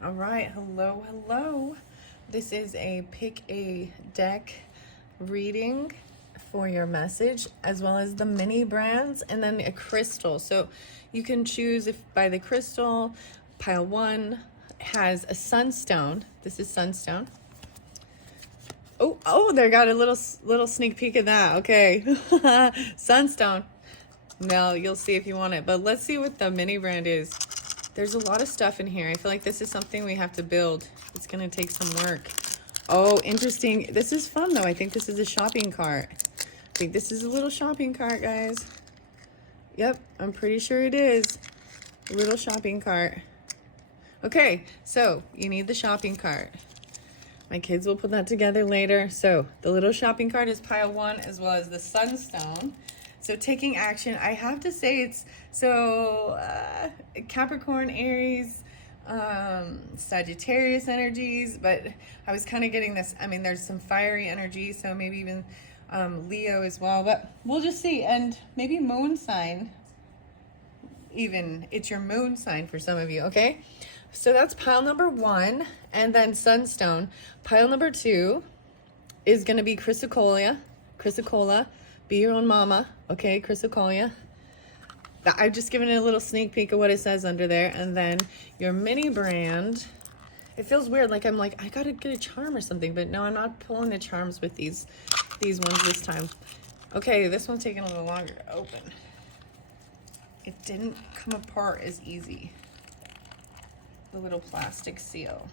All right, hello, hello. This is a pick a deck reading for your message, as well as the mini brands and then a crystal. So you can choose if by the crystal. Pile one has a sunstone. This is sunstone. Oh, they got a little sneak peek of that. Okay. Sunstone. Now you'll see if you want it, but let's see what the mini brand is. There's a lot of stuff in here. I feel like this is something we have to build. It's gonna take some work. Oh, interesting. This is fun though. I think this is a shopping cart. I think this is a little shopping cart, guys. Yep, I'm pretty sure it is. A little shopping cart. Okay, so you need the shopping cart. My kids will put that together later. So the little shopping cart is pile one, as well as the sunstone. So taking action, I have to say it's Capricorn, Aries, Sagittarius energies, but I was kind of getting this. I mean, there's some fiery energy, so maybe even Leo as well, but we'll just see. And maybe moon sign, even it's your moon sign for some of you. Okay, so that's pile number one, and then sunstone. Pile number two is going to be Chrysocolla. Be your own mama. Okay, Chrysocolla. I've just given it a little sneak peek of what it says under there. And then your mini brand. It feels weird. Like I'm like, I gotta get a charm or something. But no, I'm not pulling the charms with these ones this time. Okay, this one's taking a little longer to open. It didn't come apart as easy. The little plastic seal.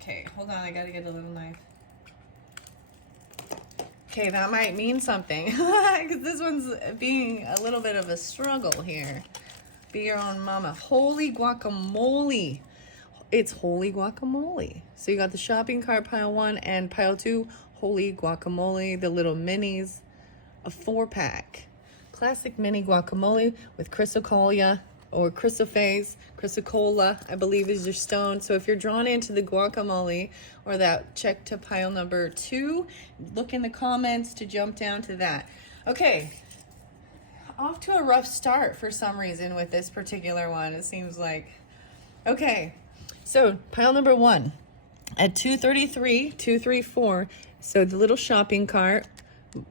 Okay, hold on. I gotta get a little knife. Okay, that might mean something, because this one's being a little bit of a struggle here. Be your own mama. Holy guacamole. It's holy guacamole. So you got the shopping cart pile one and pile two, holy guacamole, the little minis, a 4-pack. Classic mini guacamole with Chrysocolla or Chrysocolla, I believe is your stone. So if you're drawn into the guacamole or that, check to pile number two. Look in the comments to jump down to that. Okay, off to a rough start for some reason with this particular one, it seems like. Okay, so pile number one at 234. So the little shopping cart,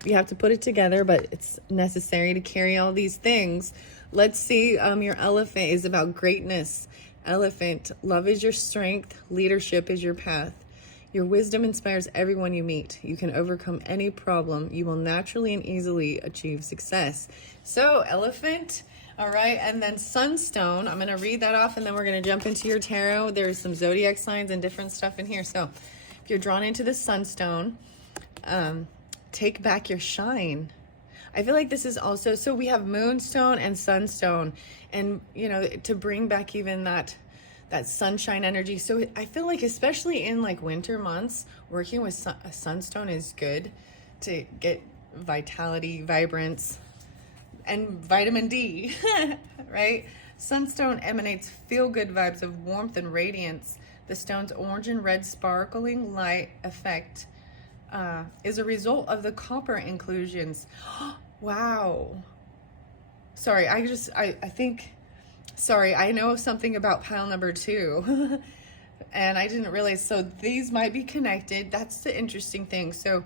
you have to put it together, but it's necessary to carry all these things. Let's see, your elephant is about greatness. Elephant, love is your strength, leadership is your path. Your wisdom inspires everyone you meet. You can overcome any problem. You will naturally and easily achieve success. So, elephant, all right, and then sunstone. I'm going to read that off, and then we're going to jump into your tarot. There's some zodiac signs and different stuff in here. So, if you're drawn into the sunstone, take back your shine. I feel like this is also, so we have moonstone and sunstone, and you know, to bring back even that sunshine energy. So I feel like especially in like winter months, working with a sunstone is good to get vitality, vibrance, and vitamin D, right? Sunstone emanates feel-good vibes of warmth and radiance. The stone's orange and red sparkling light effect is a result of the copper inclusions. Wow. Sorry, I think, sorry, I know something about pile number two and I didn't realize, so these might be connected. That's the interesting thing. So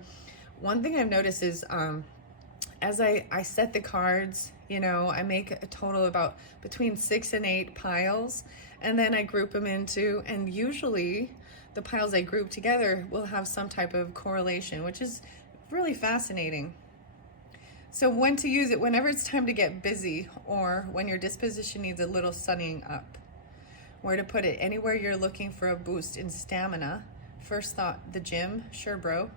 one thing I've noticed is, as I set the cards, you know, I make a total about between 6 and 8 piles, and then I group them into, and usually the piles I group together will have some type of correlation, which is really fascinating. So when to use it, whenever it's time to get busy or when your disposition needs a little sunning up. Where to put it? Anywhere you're looking for a boost in stamina. First thought, the gym? Sure, bro.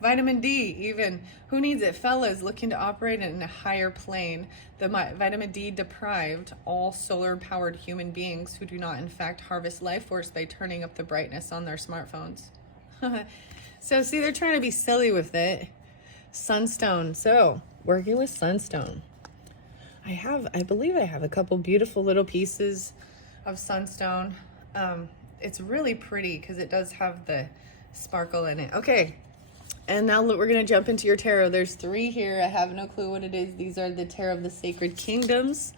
Vitamin D, even. Who needs it? Fellas looking to operate in a higher plane. The vitamin D deprived, all solar-powered human beings who do not, in fact, harvest life force by turning up the brightness on their smartphones. So, see, they're trying to be silly with it. Sunstone. So, working with sunstone. I believe I have a couple beautiful little pieces of sunstone. It's really pretty because it does have the sparkle in it. Okay. And now we're going to jump into your tarot. There's 3 here. I have no clue what it is. These are the Tarot of the Sacred Kingdoms.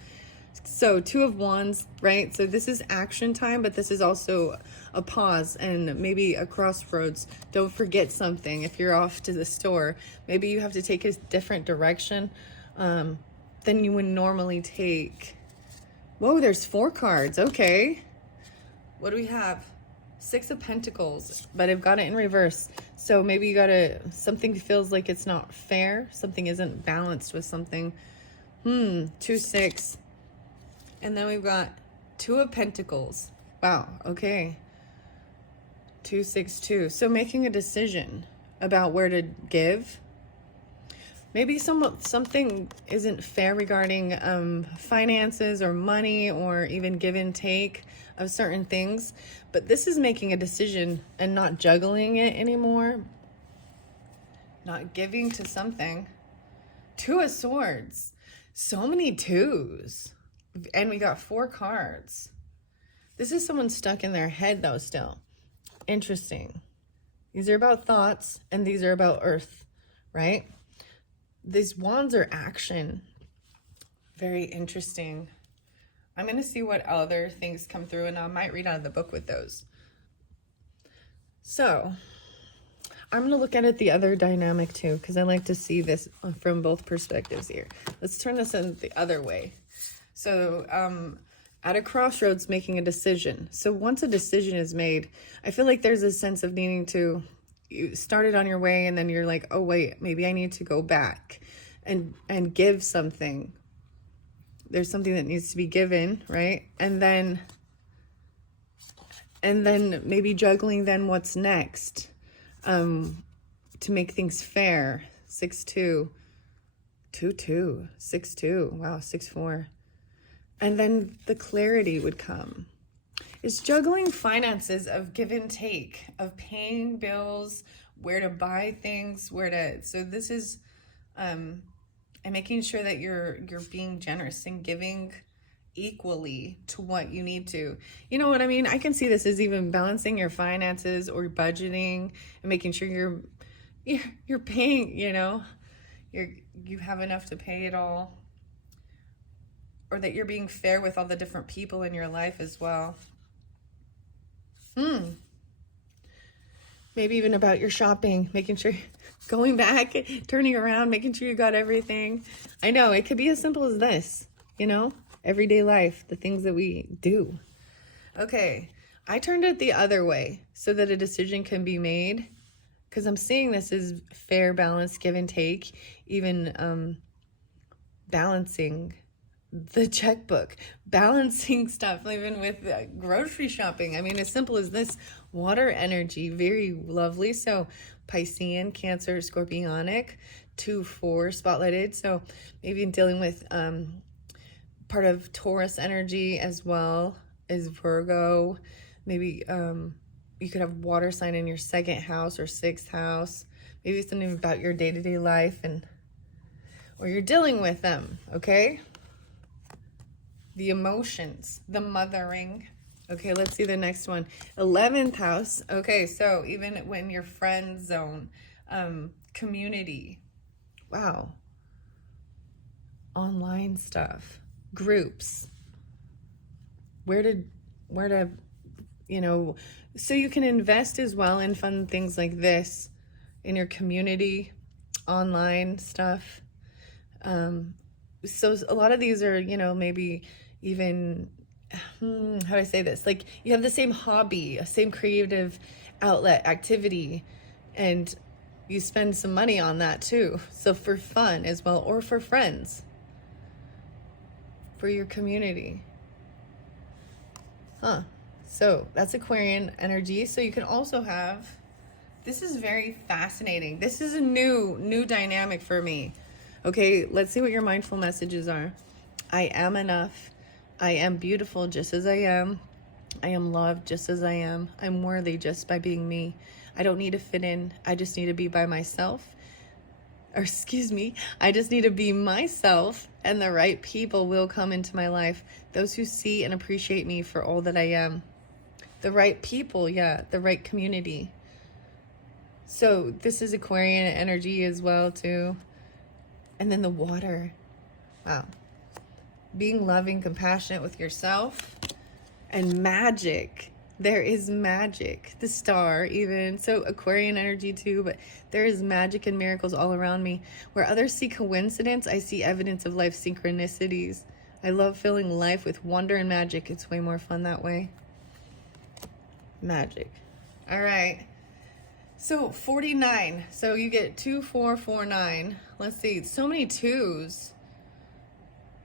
So 2 of Wands, right? So this is action time, but this is also a pause and maybe a crossroads. Don't forget something. If you're off to the store, maybe you have to take a different direction than you would normally take. Whoa, there's 4 cards. Okay. What do we have? 6 of Pentacles, but I've got it in reverse. So maybe you gotta, something feels like it's not fair. Something isn't balanced with something. 2, 6. And then we've got 2 of Pentacles. Wow, okay. 2, 6, 2. So making a decision about where to give. Maybe something isn't fair regarding finances or money or even give and take of certain things. But this is making a decision and not juggling it anymore. Not giving to something. 2 of Swords. So many 2s. And we got 4 cards. This is someone stuck in their head though still. Interesting. These are about thoughts and these are about earth, right? These wands are action. Very interesting. I'm going to see what other things come through and I might read out of the book with those. So I'm going to look at it the other dynamic too, because I like to see this from both perspectives here. Let's turn this in the other way. So at a crossroads, making a decision. So once a decision is made, I feel like there's a sense of needing to, you started on your way and then you're like, oh wait, maybe I need to go back and give something. There's something that needs to be given, right? And then maybe juggling then what's next to make things fair. 6, 2, 2, 2, 6, 2. Wow, 6, 4. And then the clarity would come. It's juggling finances of give and take, of paying bills, where to buy things, so this is, and making sure that you're being generous and giving equally to what you need to. You know what I mean? I can see this as even balancing your finances or budgeting and making sure you're paying, you have enough to pay it all. Or that you're being fair with all the different people in your life as well. Maybe even about your shopping, making sure, going back, turning around, making sure you got everything. I know, it could be as simple as this, everyday life, the things that we do. Okay, I turned it the other way so that a decision can be made, because I'm seeing this as fair, balanced, give and take, even balancing the checkbook, balancing stuff, even with grocery shopping. I mean, as simple as this, water energy, very lovely. So Piscean, Cancer, Scorpionic, 2, 4 spotlighted. So maybe dealing with part of Taurus energy as well as Virgo. Maybe you could have water sign in your 2nd house or 6th house. Maybe something about your day-to-day life or you're dealing with them, okay? The emotions, the mothering. Okay, let's see the next one. 11th house. Okay, so even when your friend zone, community. Wow. Online stuff, groups. Where to, so you can invest as well in fun things like this in your community, online stuff. So a lot of these are, maybe even, how do I say this? Like you have the same hobby, same creative outlet activity, and you spend some money on that too. So for fun as well, or for friends, for your community. So that's Aquarian energy. So you can also have, this is very fascinating. This is a new dynamic for me. Okay, let's see what your mindful messages are. I am enough. I am beautiful just as I am. I am loved just as I am. I'm worthy just by being me. I don't need to fit in. I just need to be by myself. I just need to be myself, and the right people will come into my life. Those who see and appreciate me for all that I am. The right people, the right community. So this is Aquarian energy as well too. And then the water. Wow. being loving, compassionate with yourself, and magic. There is magic. The star, even. So Aquarian energy too, but there is magic and miracles all around me. Where others see coincidence, I see evidence of life synchronicities. I love filling life with wonder and magic. It's way more fun that way. Magic. All right. So 49. So you get 2, 4, 4, 9. Let's see. So many twos.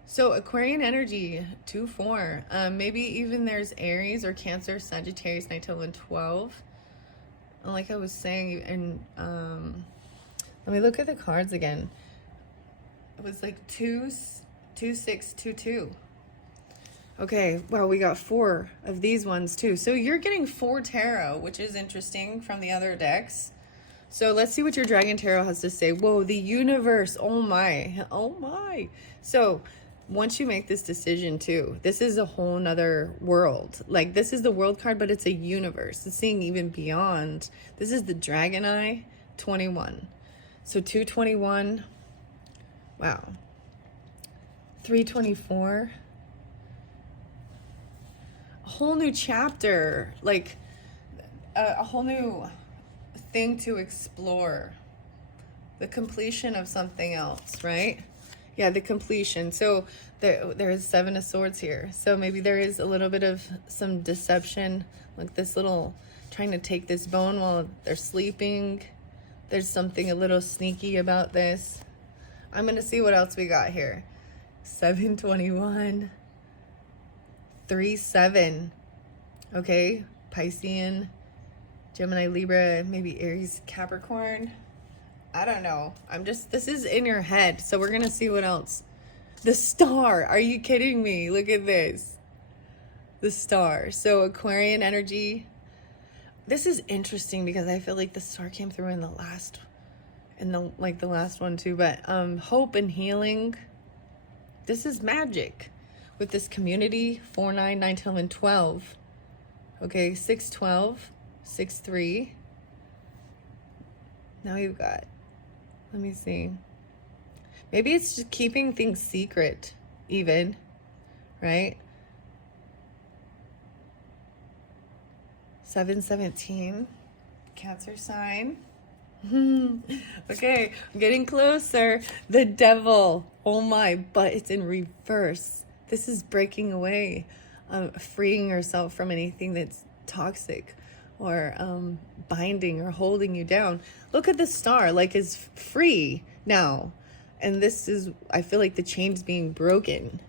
So Aquarian energy, 2, 4. Maybe even there's Aries or Cancer, Sagittarius, 9, 10, 12. And like I was saying, and let me look at the cards again. It was like 2, 2, 6, 2, 2. Okay, well, we got 4 of these ones too. So you're getting 4 tarot, which is interesting from the other decks. So let's see what your Dragon Tarot has to say. Whoa, the universe. Oh my. Oh my. So once you make this decision too, this is a whole nother world. Like, this is the world card, but it's a universe. It's seeing even beyond. This is the Dragon Eye, 21. So 221. Wow. 324. A whole new chapter. Like, a whole new thing to explore. The completion of something else, right? Yeah, the completion. So there is 7 of Swords here. So maybe there is a little bit of some deception, like this little trying to take this bone while they're sleeping. There's something a little sneaky about this. I'm going to see what else we got here. 721, 37. Okay, Piscean, Gemini, Libra, maybe Aries, Capricorn. I don't know. This is in your head. So we're going to see what else. The star. Are you kidding me? Look at this. The star. So Aquarian energy. This is interesting because I feel like the star came through in the last one too. But hope and healing. This is magic with this community. 4, 9, 9, 10, and 12. Okay, 6, 12, 6, 3. Now you've got, let me see. Maybe it's just keeping things secret, even, right? 717, Cancer sign. Okay, I'm getting closer. The devil. Oh my, but it's in reverse. This is breaking away, freeing yourself from anything that's toxic or binding or holding you down. Look at the star, like, is free now. And this is, I feel like the chain's being broken.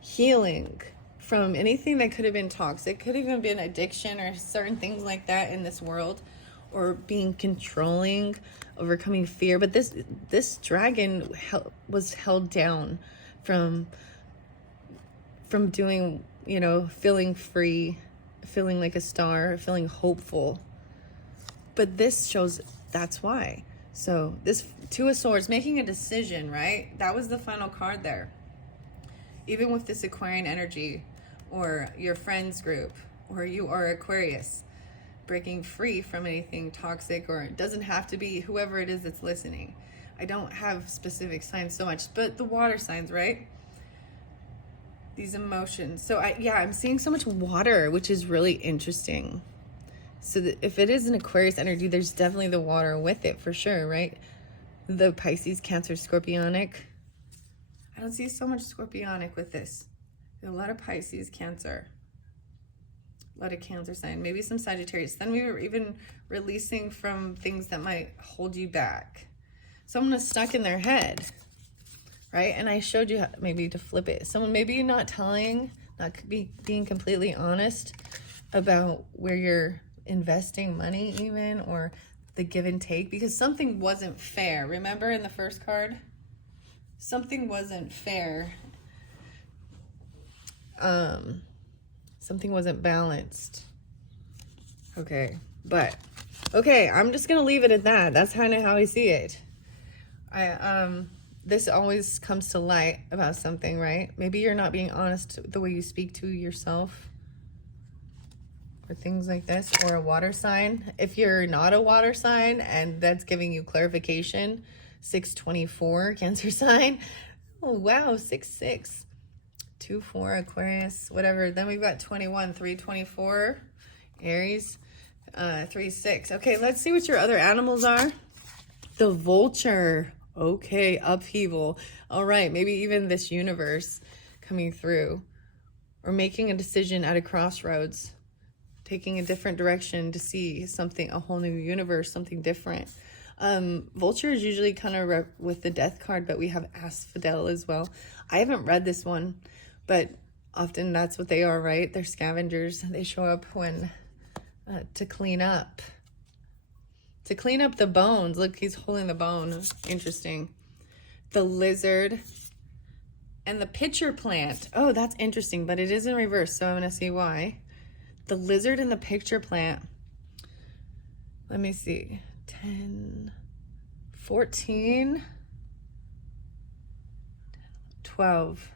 Healing from anything that could have been toxic, could have even been addiction or certain things like that in this world, or being controlling, overcoming fear. But this dragon was held down from doing, feeling free, feeling like a star, feeling hopeful. But this shows that's why. So this 2 of Swords, making a decision, right? That was the final card there. Even with this Aquarian energy, or your friends group, or you are Aquarius, breaking free from anything toxic, or it doesn't have to be whoever it is that's listening. I don't have specific signs so much, but the water signs, right? These emotions. So I'm seeing so much water, which is really interesting. So if it is an Aquarius energy, there's definitely the water with it for sure, right? The Pisces, Cancer, Scorpionic. I don't see so much Scorpionic with this. There's a lot of Pisces, Cancer. A lot of Cancer sign. Maybe some Sagittarius. Then we were even releasing from things that might hold you back. Someone is stuck in their head, right? And I showed you how maybe to flip it. Someone maybe not being completely honest about where you're investing money even, or the give and take, because something wasn't fair. Remember in the first card? Something wasn't fair. Something wasn't balanced. Okay, I'm just gonna leave it at that. That's kind of how I see it. This always comes to light about something, right? Maybe you're not being honest the way you speak to yourself, or things like this, or a water sign. If you're not a water sign and that's giving you clarification, 624, Cancer sign. Oh wow, 6, 6. 2-4 Aquarius, whatever. Then we've got 21, 3-24 Aries, 3-6. Okay, let's see what your other animals are. The vulture. Okay, upheaval. All right, maybe even this universe coming through, or making a decision at a crossroads, taking a different direction to see something, a whole new universe, something different. Vulture is usually kind of with the death card, but we have asphodel as well. I haven't read this one, but often that's what they are, right? They're scavengers. They show up when to clean up the bones. Look, he's holding the bone. Interesting. The lizard and the pitcher plant. Oh, that's interesting, but it is in reverse, so I'm gonna see why. The lizard and the pitcher plant. Let me see. 10, 14, 12,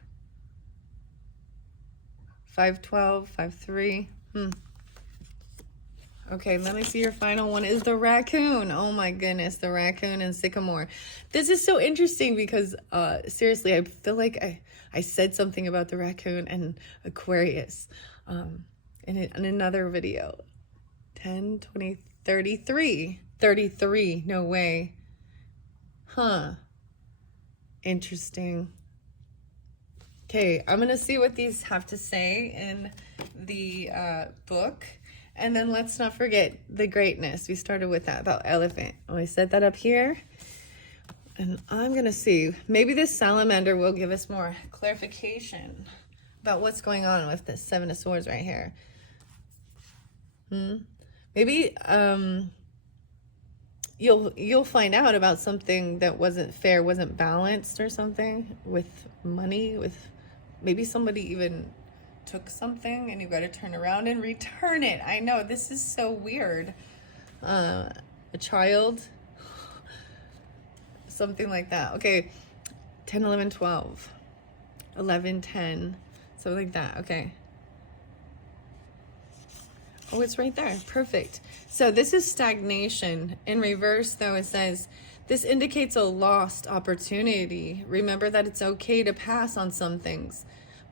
5-12, 5-3. Okay, let me see your final one is the raccoon. Oh my goodness, the raccoon and sycamore. This is so interesting because seriously, I feel like I said something about the raccoon and Aquarius in another video. 10, 20, 33. 33, no way. Huh. Interesting. Okay, I'm going to see what these have to say in the book. And then let's not forget the greatness. We started with that about elephant. I set that up here. And I'm going to see. Maybe this salamander will give us more clarification about what's going on with this Seven of Swords right here. Maybe you'll find out about something that wasn't fair, wasn't balanced or something with money, with maybe somebody even took something and you got to turn around and return it. I know, this is so weird. A child, something like that. Okay, 10, 11, 12, 11, 10, something like that. Okay. Oh, it's right there. Perfect. So this is stagnation. In reverse, though, it says, this indicates a lost opportunity. Remember that it's okay to pass on some things.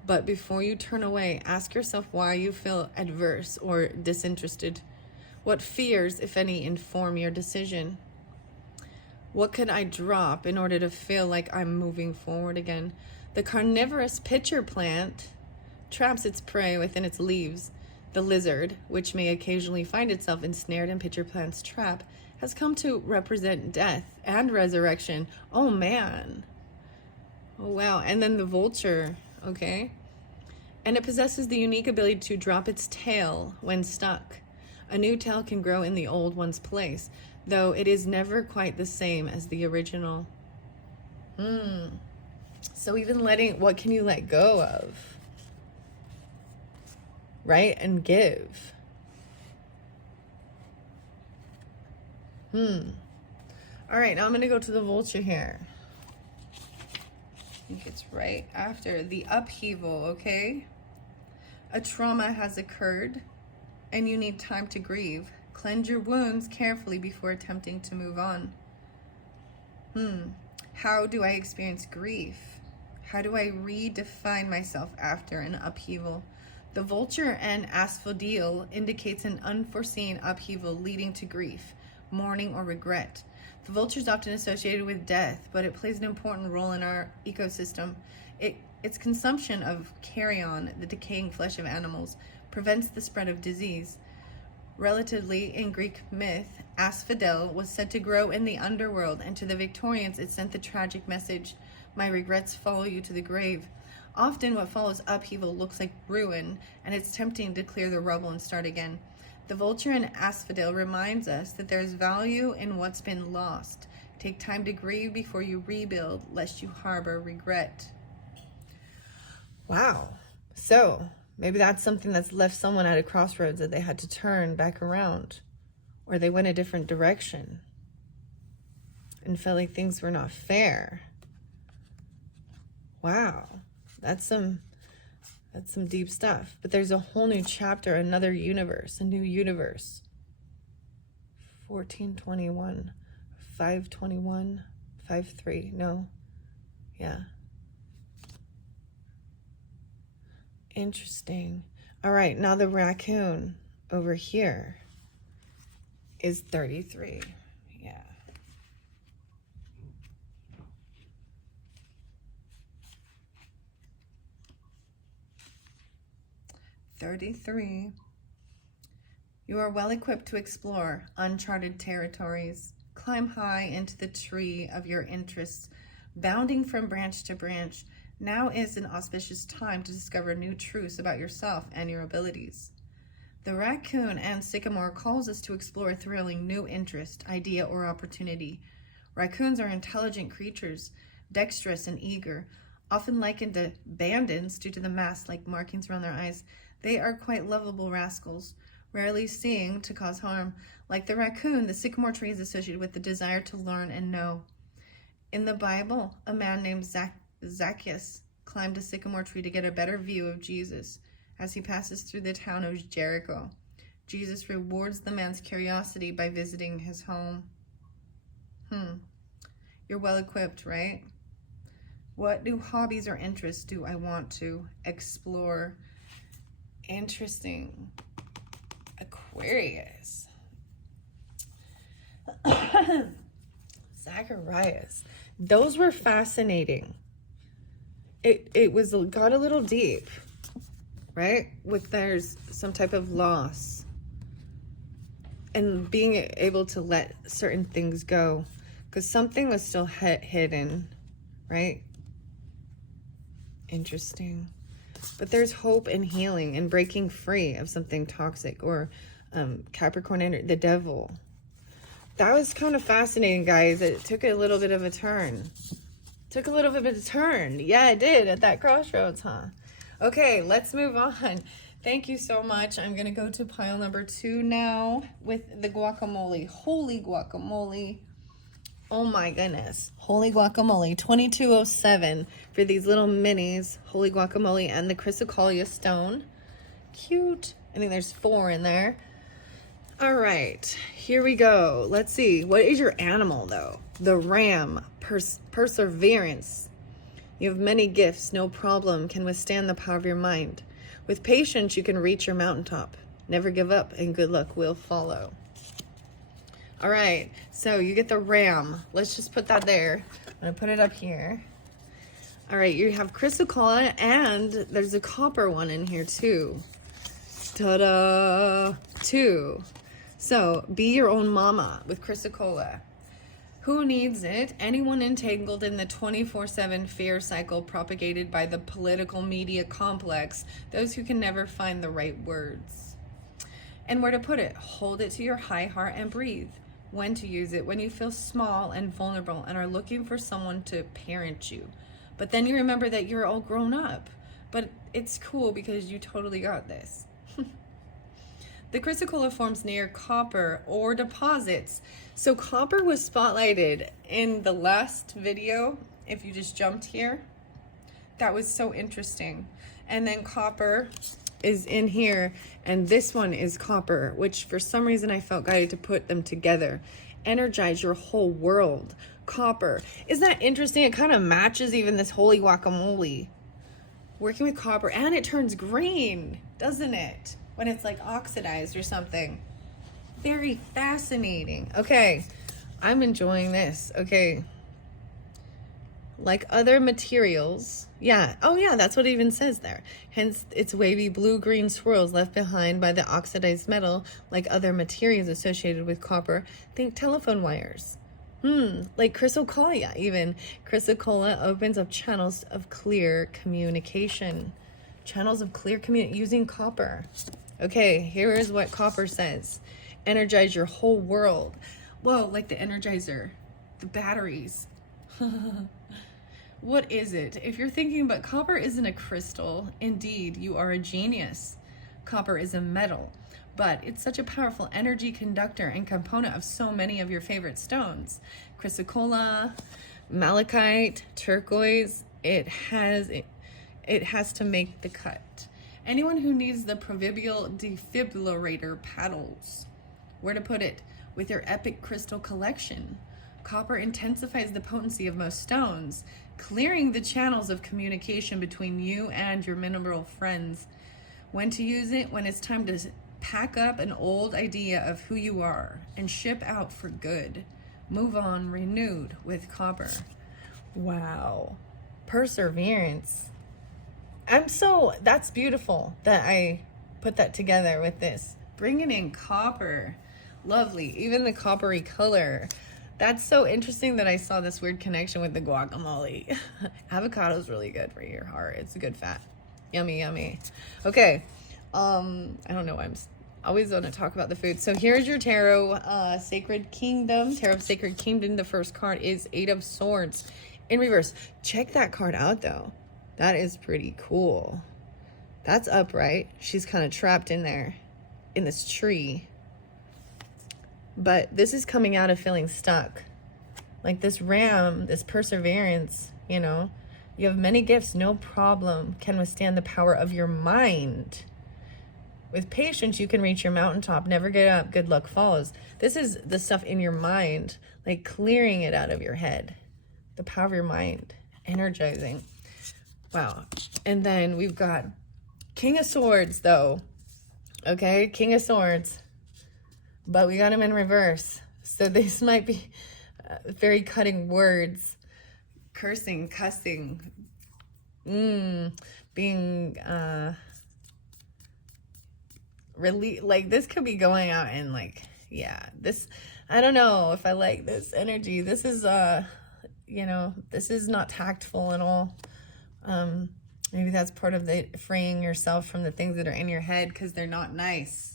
But before you turn away, ask yourself why you feel adverse or disinterested. What fears, if any, inform your decision? What could I drop in order to feel like I'm moving forward again? The carnivorous pitcher plant traps its prey within its leaves. The lizard, which may occasionally find itself ensnared in pitcher plant's trap, has come to represent death and resurrection. Oh, man. Oh, wow. And then the vulture, okay? And it possesses the unique ability to drop its tail when stuck. A new tail can grow in the old one's place, though it is never quite the same as the original. So even what can you let go of? Right? And give. All right, now I'm going to go to the vulture here. I think it's right after the upheaval, okay? A trauma has occurred and you need time to grieve. Cleanse your wounds carefully before attempting to move on. How do I experience grief? How do I redefine myself after an upheaval? The vulture and asphodel indicates an unforeseen upheaval leading to grief, mourning, or regret. The vulture is often associated with death, but it plays an important role in our ecosystem. Its consumption of carrion, the decaying flesh of animals, prevents the spread of disease. Relatively, in Greek myth, asphodel was said to grow in the underworld, and to the Victorians it sent the tragic message, "My regrets follow you to the grave." Often what follows upheaval looks like ruin, and it's tempting to clear the rubble and start again. The vulture and asphodel reminds us that there is value in what's been lost. Take time to grieve before you rebuild, lest you harbor regret. Wow. So maybe that's something that's left someone at a crossroads that they had to turn back around, or they went a different direction and felt like things were not fair. Wow. That's some deep stuff. But there's a whole new chapter, another universe, a new universe. 1421, 521, 53. No. Yeah. Interesting. All right, now the raccoon over here is 33. Yeah. $33. You are well equipped to explore uncharted territories. Climb high into the tree of your interests, bounding from branch to branch. Now is an auspicious time to discover new truths about yourself and your abilities. The raccoon and sycamore calls us to explore a thrilling new interest, idea, or opportunity. Raccoons are intelligent creatures, dexterous and eager, often likened to bandits due to the mask-like markings around their eyes. They are quite lovable rascals, rarely seeing to cause harm. Like the raccoon, the sycamore tree is associated with the desire to learn and know. In the Bible, a man named Zacchaeus climbed a sycamore tree to get a better view of Jesus as he passes through the town of Jericho. Jesus rewards the man's curiosity by visiting his home. You're well equipped, right? What new hobbies or interests do I want to explore? Interesting. Aquarius. Zacharias. Those were fascinating. It got a little deep, right? With there's some type of loss and being able to let certain things go because something was still hidden, right? Interesting. But there's hope and healing and breaking free of something toxic or Capricorn energy, the devil. That was kind of fascinating, guys. It took a little bit of a turn. Yeah, it did at that crossroads, huh? Okay, let's move on. Thank you so much. I'm going to go to pile number 2 now with the guacamole. Holy guacamole. Oh my goodness. Holy guacamole. 2207 for these little minis. Holy guacamole and the Chrysocolla stone. Cute. I think there's 4 in there. All right. Here we go. Let's see. What is your animal, though? The ram. Perseverance. You have many gifts. No problem can withstand the power of your mind. With patience, you can reach your mountaintop. Never give up, and good luck will follow. All right, so you get the ram. Let's just put that there. I'm gonna put it up here. All right, you have Chrysocolla, and there's a copper one in here too. Ta-da! 2. So, be your own mama with Chrysocolla. Who needs it? Anyone entangled in the 24/7 fear cycle propagated by the political media complex, those who can never find the right words. And where to put it? Hold it to your high heart and breathe. When to use it? When you feel small and vulnerable and are looking for someone to parent you. But then you remember that you're all grown up. But it's cool because you totally got this. The Chrysocolla forms near copper ore deposits. So copper was spotlighted in the last video. If you just jumped here, that was so interesting. And then copper is in here, and this one is copper, which for some reason I felt guided to put them together. Energize your whole world. Copper. Isn't that interesting? It kind of matches even this holy guacamole. Working with copper, and it turns green, doesn't it? When it's like oxidized or something. Very fascinating. Okay, I'm enjoying this. Okay. Like other materials. Yeah. Oh yeah, that's what it even says there. Hence, it's wavy blue-green swirls left behind by the oxidized metal. Like other materials associated with copper. Think telephone wires. Like Chrysocolla even. Chrysocolla opens up channels of clear communication. Channels of clear communication using copper. Okay, here is what copper says. Energize your whole world. Whoa, like the Energizer. The batteries. What is it? If you're thinking, but copper isn't a crystal, indeed, you are a genius. Copper is a metal, but it's such a powerful energy conductor and component of so many of your favorite stones. Chrysocolla, malachite, turquoise, it has to make the cut. Anyone who needs the proverbial defibrillator paddles. Where to put it? With your epic crystal collection. Copper intensifies the potency of most stones, clearing the channels of communication between you and your mineral friends. When to use it? When it's time to pack up an old idea of who you are and ship out for good. Move on renewed with copper. Wow. Perseverance. That's beautiful that I put that together with this. Bringing in copper. Lovely. Even the coppery color. That's so interesting that I saw this weird connection with the guacamole. Avocado is really good for your heart. It's a good fat. Yummy, yummy. Okay. I don't know why I'm always going to talk about the food. So here's your tarot, Sacred Kingdom. Tarot of Sacred Kingdom. The first card is Eight of Swords in reverse. Check that card out, though. That is pretty cool. That's upright. She's kind of trapped in there, in this tree. But this is coming out of feeling stuck. Like this ram, this perseverance, you know. You have many gifts, no problem, can withstand the power of your mind. With patience, you can reach your mountaintop. Never get up, good luck follows. This is the stuff in your mind, like clearing it out of your head. The power of your mind, energizing. Wow. And then we've got King of Swords, though. Okay, King of Swords. But we got him in reverse. So this might be very cutting words. Cursing, cussing. Being, really, like, this could be going out and, like, yeah. This, I don't know if I like this energy. This is, you know, this is not tactful at all. Maybe that's part of the freeing yourself from the things that are in your head because they're not nice.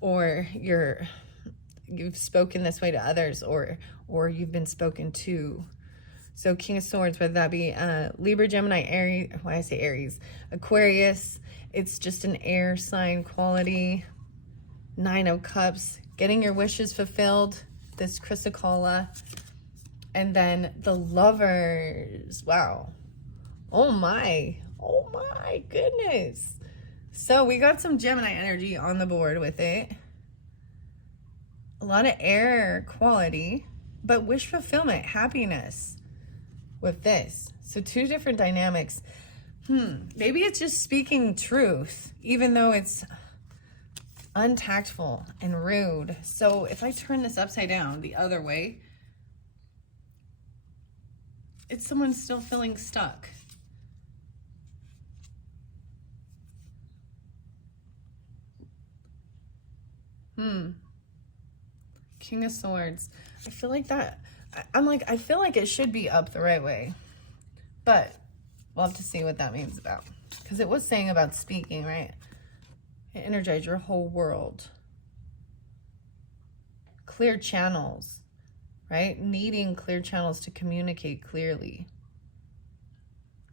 Or you've spoken this way to others, or you've been spoken to. So King of Swords, whether that be Libra, Gemini, Aries, why I say Aries, Aquarius, it's just an air sign quality. Nine of Cups, getting your wishes fulfilled, this Chrysocolla. And then the Lovers, wow. Oh my goodness. So we got some Gemini energy on the board with it. A lot of air quality, but wish fulfillment, happiness with this. So two different dynamics. Maybe it's just speaking truth, even though it's untactful and rude. So if I turn this upside down the other way, it's someone still feeling stuck. King of Swords. I feel like that, I feel like it should be up the right way. But we'll have to see what that means about. Because it was saying about speaking, right? Energize your whole world. Clear channels, right? Needing clear channels to communicate clearly.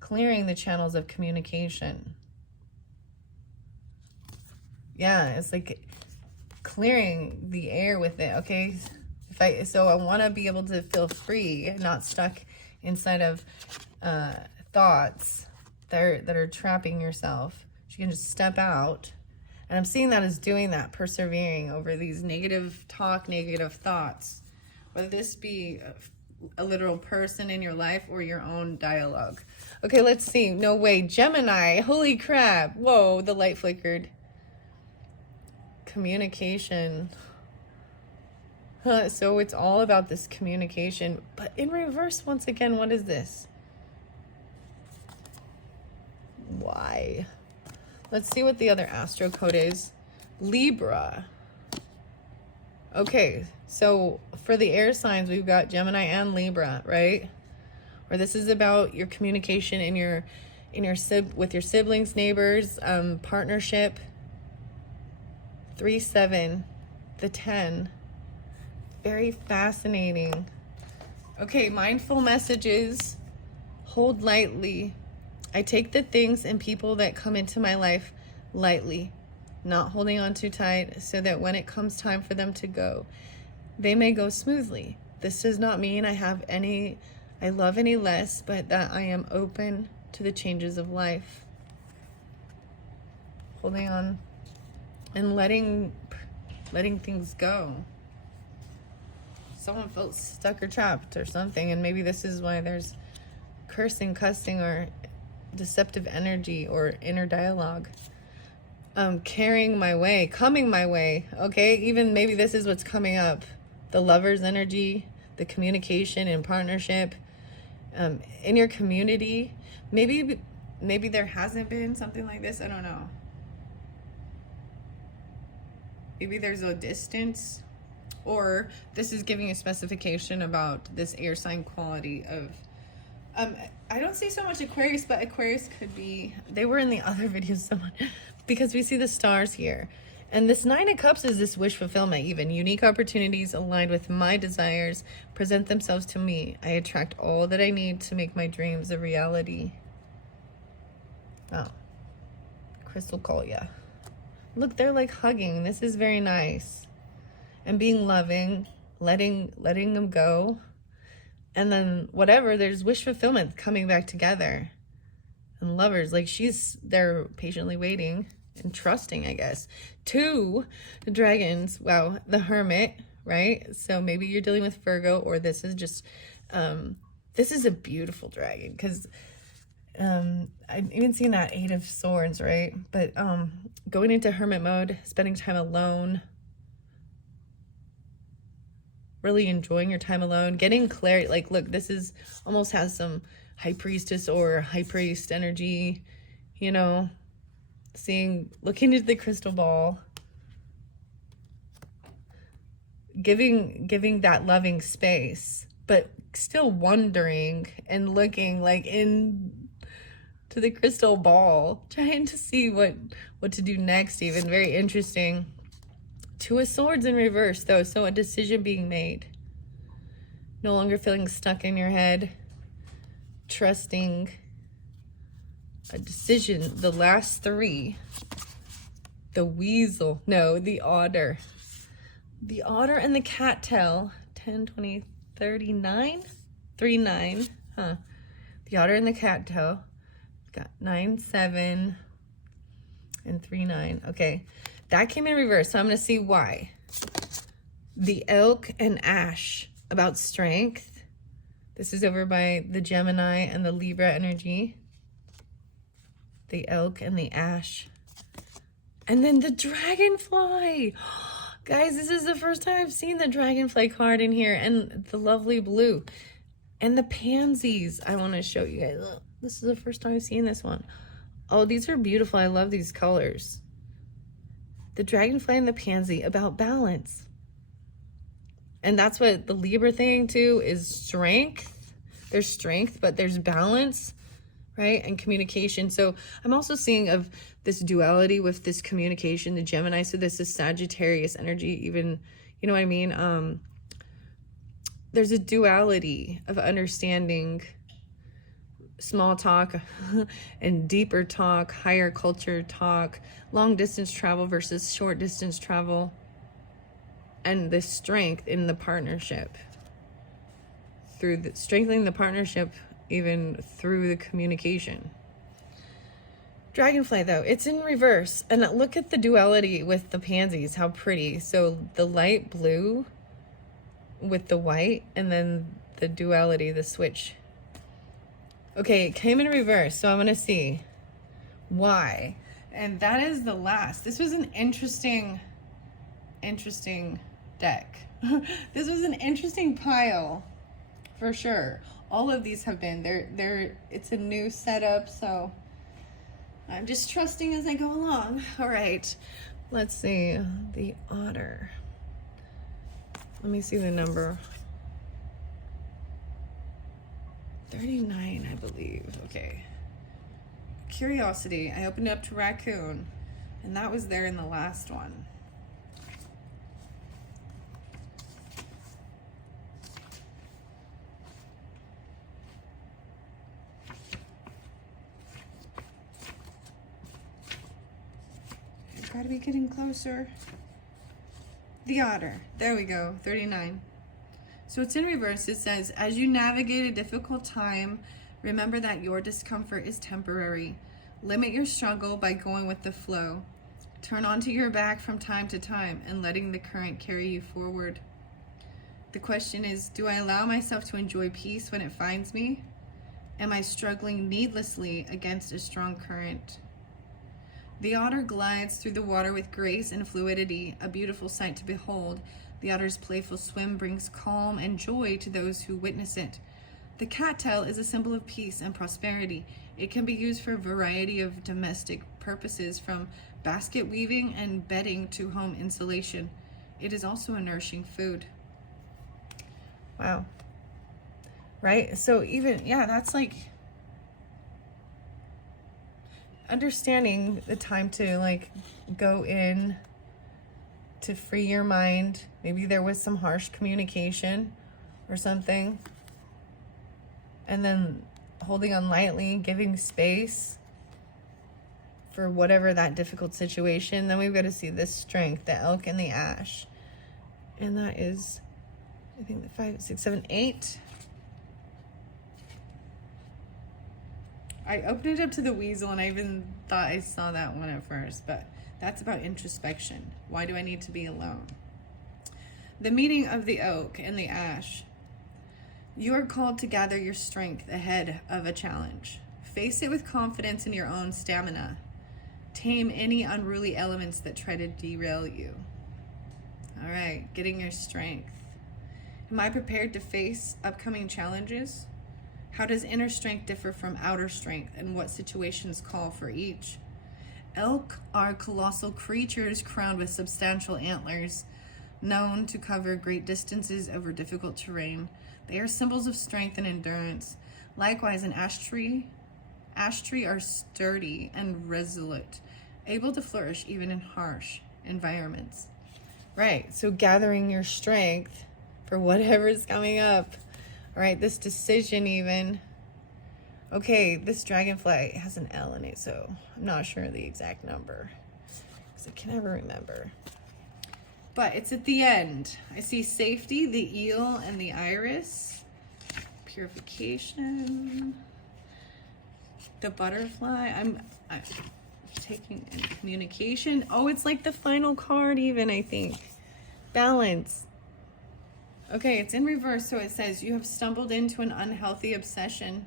Clearing the channels of communication. Yeah, it's like clearing the air with it, okay? So I want to be able to feel free, not stuck inside of thoughts that are trapping yourself. You can just step out. And I'm seeing that as doing that, persevering over these negative talk, negative thoughts. Whether this be a literal person in your life or your own dialogue. Okay, let's see. No way. Gemini. Holy crap. Whoa, the light flickered. Communication. So it's all about this communication. But in reverse, once again, what is this? Why? Let's see what the other astro code is. Libra. Okay, so for the air signs, we've got Gemini and Libra, right? Or this is about your communication with your siblings, neighbors, partnership. 3-7, the 10. Very fascinating. Okay, mindful messages. Hold lightly. I take the things and people that come into my life lightly, not holding on too tight, so that when it comes time for them to go, they may go smoothly. This does not mean I love any less, but that I am open to the changes of life. Holding on and letting things go. someone felt stuck or trapped or something, and maybe this is why there's cursing, cussing, or deceptive energy or inner dialogue. Carrying my way, coming my way, okay? Even maybe this is what's coming up. The lover's energy, the communication and partnership, in your community. Maybe there hasn't been something like this, I don't know. Maybe there's a distance, or this is giving a specification about this air sign quality of, I don't see so much Aquarius, but Aquarius could be, they were in the other videos so much, because we see the stars here. And this Nine of Cups is this wish fulfillment, even. Unique opportunities aligned with my desires present themselves to me. I attract all that I need to make my dreams a reality. Oh. Chrysocolla. Look, they're like hugging. This is very nice. And being loving, letting them go. And then whatever, there's wish fulfillment coming back together. And lovers, like they're patiently waiting and trusting, I guess. 2 dragons. Wow, the Hermit, right? So maybe you're dealing with Virgo, or this is just, this is a beautiful dragon, because I've even seen that 8 of Swords, right? But going into hermit mode, spending time alone, really enjoying your time alone, getting clarity. Like, look, this is almost has some high priestess or high priest energy, you know, looking into the crystal ball, giving that loving space, but still wondering and looking like in to the crystal ball, trying to see what to do next. Even very interesting. 2 of Swords in reverse, though, so a decision being made. No longer feeling stuck in your head. Trusting a decision. The last 3. The weasel. No, the otter. The otter and the cattail. 10, 20, 39? 39. Huh. The otter and the cattail. Got 9, 7, and 3, 9. Okay. That came in reverse, so I'm going to see why. The elk and ash, about strength. This is over by the Gemini and the Libra energy. The elk and the ash. And then the dragonfly. Guys, this is the first time I've seen the dragonfly card in here, and the lovely blue. And the pansies. I want to show you guys. Look, this is the first time I've seen this one. Oh, these are beautiful. I love these colors. The dragonfly and the pansy, about balance. And that's what the Libra thing too is, strength. There's strength, but there's balance, right? And communication. So I'm also seeing of this duality with this communication, the Gemini. So this is Sagittarius energy, even, you know what I mean? There's a duality of understanding small talk and deeper talk, higher culture talk, long distance travel versus short distance travel, and the strength in the partnership, through strengthening the partnership even through the communication. Dragonfly, though, it's in reverse, and look at the duality with the pansies, how pretty. So the light blue with the white, and then the duality, the switch. Okay, it came in reverse, so I'm going to see why. And that is the last. This was an interesting deck. This was an interesting pile, for sure. All of these have been. It's a new setup, so I'm just trusting as I go along. All right, let's see. The otter. Let me see the number. 39, I believe. Okay. Curiosity. I opened it up to raccoon, and that was there in the last one. I've got to be getting closer. The otter. There we go. 39. So it's in reverse. It says, as you navigate a difficult time, remember that your discomfort is temporary. Limit your struggle by going with the flow. Turn onto your back from time to time and letting the current carry you forward. The question is, do I allow myself to enjoy peace when it finds me? Am I struggling needlessly against a strong current? The otter glides through the water with grace and fluidity, a beautiful sight to behold. The otter's playful swim brings calm and joy to those who witness it. The cattail is a symbol of peace and prosperity. It can be used for a variety of domestic purposes, from basket weaving and bedding to home insulation. It is also a nourishing food. Wow. Right? So even, yeah, that's like understanding the time to like go in to free your mind. Maybe there was some harsh communication or something. And then holding on lightly, giving space for whatever that difficult situation. Then we've got to see this strength, the elk and the ash. And that is, I think, the 5, 6, 7, 8. I opened it up to the weasel and I even thought I saw that one at first, but that's about introspection. Why do I need to be alone? The meaning of the oak and the ash. You are called to gather your strength ahead of a challenge. Face it with confidence in your own stamina. Tame any unruly elements that try to derail you. All right, getting your strength. Am I prepared to face upcoming challenges? How does inner strength differ from outer strength, and what situations call for each? Elk are colossal creatures crowned with substantial antlers, known to cover great distances over difficult terrain. They are symbols of strength and endurance. Likewise, an ash tree are sturdy and resolute, able to flourish even in harsh environments. Right, so gathering your strength for whatever's coming up. All right, this decision even. Okay, this dragonfly has an L in it, so I'm not sure the exact number because I can never remember. But it's at the end. I see safety, the eel, and the iris. Purification. The butterfly. I'm taking in communication. Oh, it's like the final card even, I think. Balance. Okay, it's in reverse, so it says, you have stumbled into an unhealthy obsession.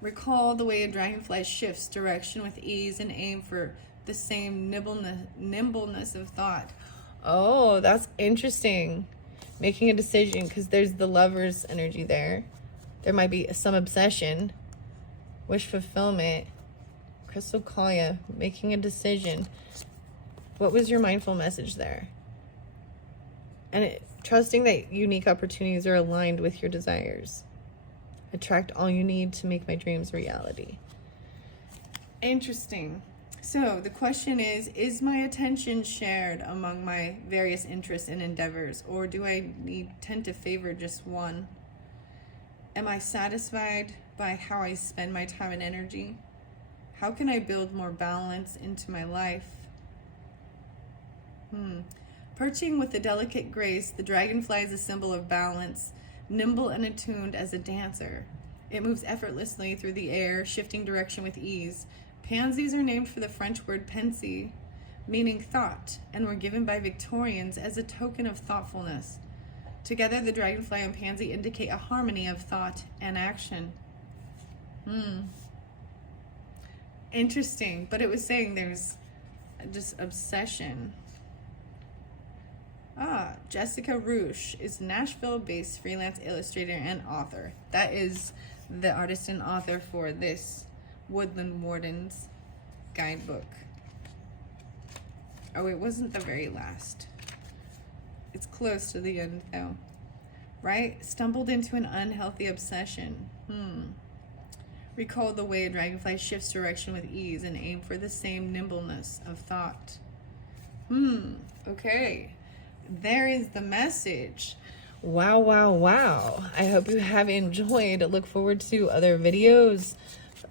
Recall the way a dragonfly shifts direction with ease and aim for the same nimbleness of thought. Oh, that's interesting. Making a decision, because there's the lover's energy there. There might be some obsession, wish fulfillment, Chrysocolla, making a decision. What was your mindful message there? And trusting that unique opportunities are aligned with your desires. Attract all you need to make my dreams reality. Interesting. So the question is my attention shared among my various interests and endeavors, or do I tend to favor just one? Am I satisfied by how I spend my time and energy? How can I build more balance into my life? Perching with a delicate grace, the dragonfly is a symbol of balance, nimble and attuned as a dancer. It moves effortlessly through the air, shifting direction with ease. Pansies are named for the French word pensée, meaning thought, and were given by Victorians as a token of thoughtfulness. Together, the dragonfly and pansy indicate a harmony of thought and action. Interesting, but it was saying there's just obsession. Jessica Roosh is Nashville-based freelance illustrator and author. That is the artist and author for this Woodland Warden's guidebook. Oh, it wasn't the very last. It's close to the end though. Right? Stumbled into an unhealthy obsession. Recall the way a dragonfly shifts direction with ease and aim for the same nimbleness of thought. Okay. There is the message. Wow, wow, wow. I hope you have enjoyed. Look forward to other videos.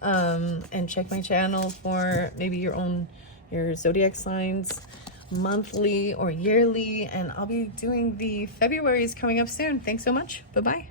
And check my channel for maybe your zodiac signs monthly or yearly. And I'll be doing the February's coming up soon. Thanks so much. Bye-bye.